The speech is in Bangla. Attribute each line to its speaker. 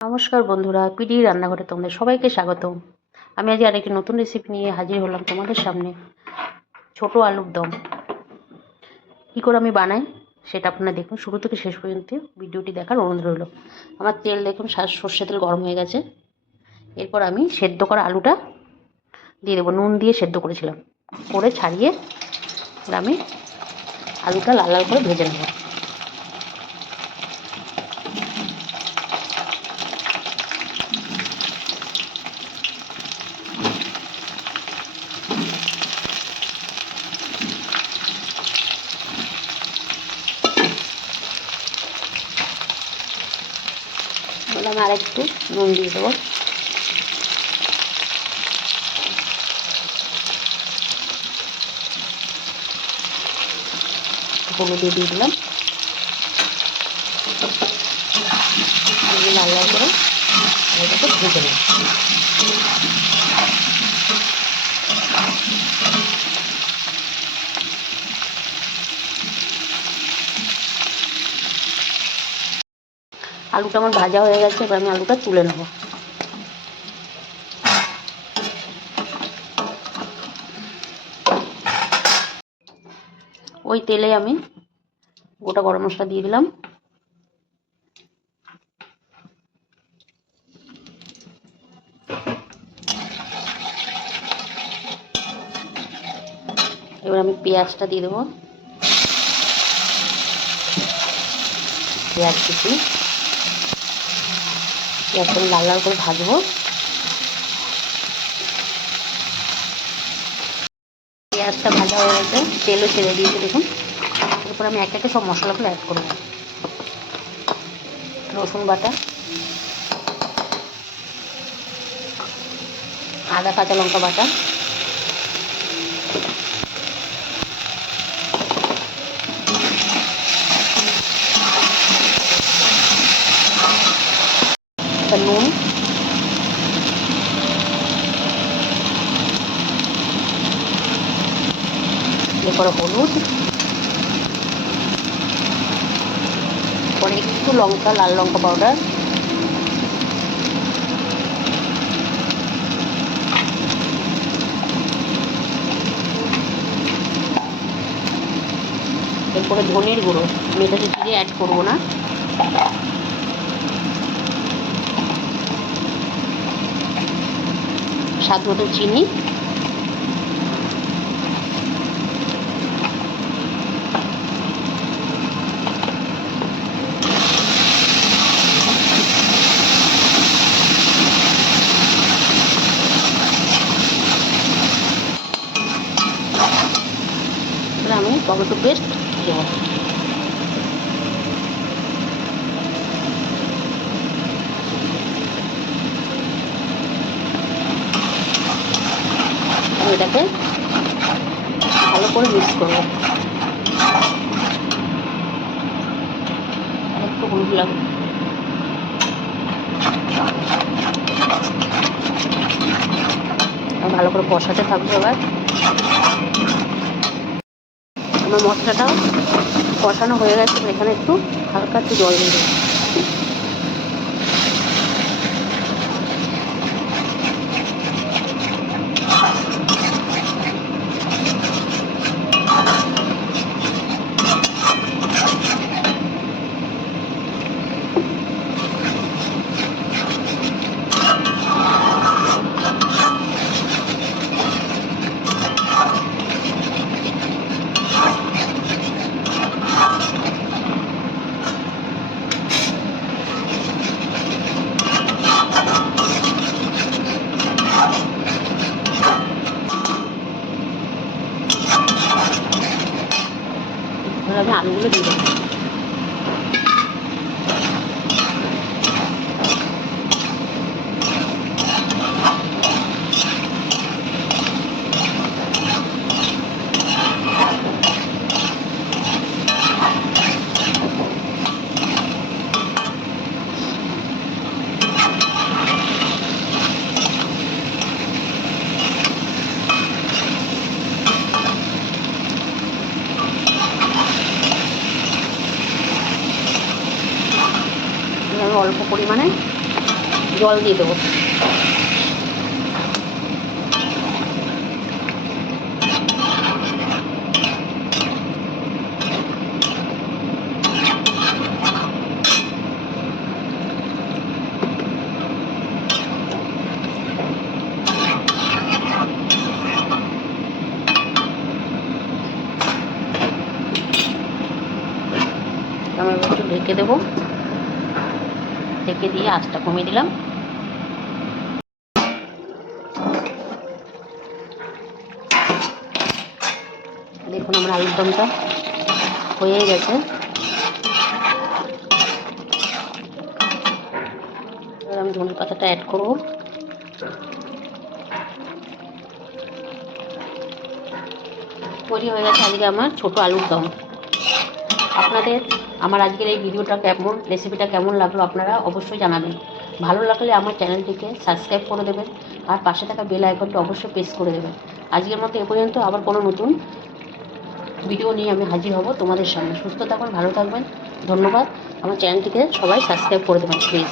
Speaker 1: নমস্কার বন্ধুরা, পিডি রান্নাঘরে তোমাদের সবাইকে স্বাগত আমি আজ আরেকটি নতুন রেসিপি নিয়ে হাজির হলাম তোমাদের সামনে, ছোট আলুর দম। কী করে আমি বানাই, সেটা আপনারা দেখুন। শুরু থেকে শেষ পর্যন্ত ভিডিওটি দেখার অনুরোধ রইল। আমার তেল দেখুন সর্ষে তেল গরম হয়ে গেছে। এরপর আমি সেদ্ধ করা আলুটা দিয়ে দেবো। নুন দিয়ে সেদ্ধ করেছিলাম। করে ছাড়িয়ে আমি আলুটা লাল লাল করে ভেজে নেব। আর একটু নুন দিয়ে দেবো। হলুদ দিয়ে দিলাম। লাল লাল করে এটাকে ভেজে নেব। আলুটা আমার ভাজা হয়ে গেছে, এবার আমি আলুটা তুলে নেব। ওই তেলে আমি গোটা গরম মশলা দিয়ে দিলাম। এবার আমি পেঁয়াজটা দিয়ে দেবো। পেঁয়াজ কুচি। আমি লাল লাল করে ভাজবো। পেঁয়াজটা ভাজা হয়ে গেছে, তেলও ছেড়ে দিয়েছে, দেখুন। এরপর আমি এক একে সব মশলাগুলো অ্যাড করব। রসুন বাটা, আদা, কাঁচা লঙ্কা বাটা নুন এরপরে হলুদ পরে একটু লঙ্কা লাল লঙ্কা পাউডার এরপরে ধনের গুঁড়ো আমি এটাতে জিরে অ্যাড করব না স্বাদ মতো চিনি। আমি টমেটো পেস্ট দেবো। এটাকে ভালো করে মিক্স করব। একটু হলুদ লাগবে। ভালো করে কষাতে থাকবে এবার। আমার মশলাটাও কষানো হয়ে গেছে এখানে একটু হালকা একটু জল দিয়ে দেবো এবার আমি আলুগুলো দিয়ে দেবো আমি অল্প পরিমাণে জল দিয়ে দেবো। ঢেকে দেবো। ঢেকে দিয়ে আঁচটা কমিয়ে দিলাম। দেখুন আমার আলুর দমটা হয়ে গেছে। আমি ধনে পাতাটা অ্যাড করব। তৈরি হয়ে গেছে আজকে আমার ছোট আলুর দম আপনাদের আমার আজকের এই ভিডিওটা কেমন রেসিপিটা কেমন লাগল আপনারা অবশ্যই জানাবেন। ভালো লাগলে আমার চ্যানেলটিকে সাবস্ক্রাইব করে দেবেন আর পাশে থাকা বেল আইকনটা অবশ্যই প্রেস করে দেবেন। আজকের মতো এ পর্যন্ত, আবার কোনো নতুন ভিডিও নিয়ে আমি হাজির হব তোমাদের সামনে। সুস্থ থাকবেন ভালো থাকবেন, ধন্যবাদ। আমার চ্যানেলটিকে সবাই সাবস্ক্রাইব করে দেবেন প্লিজ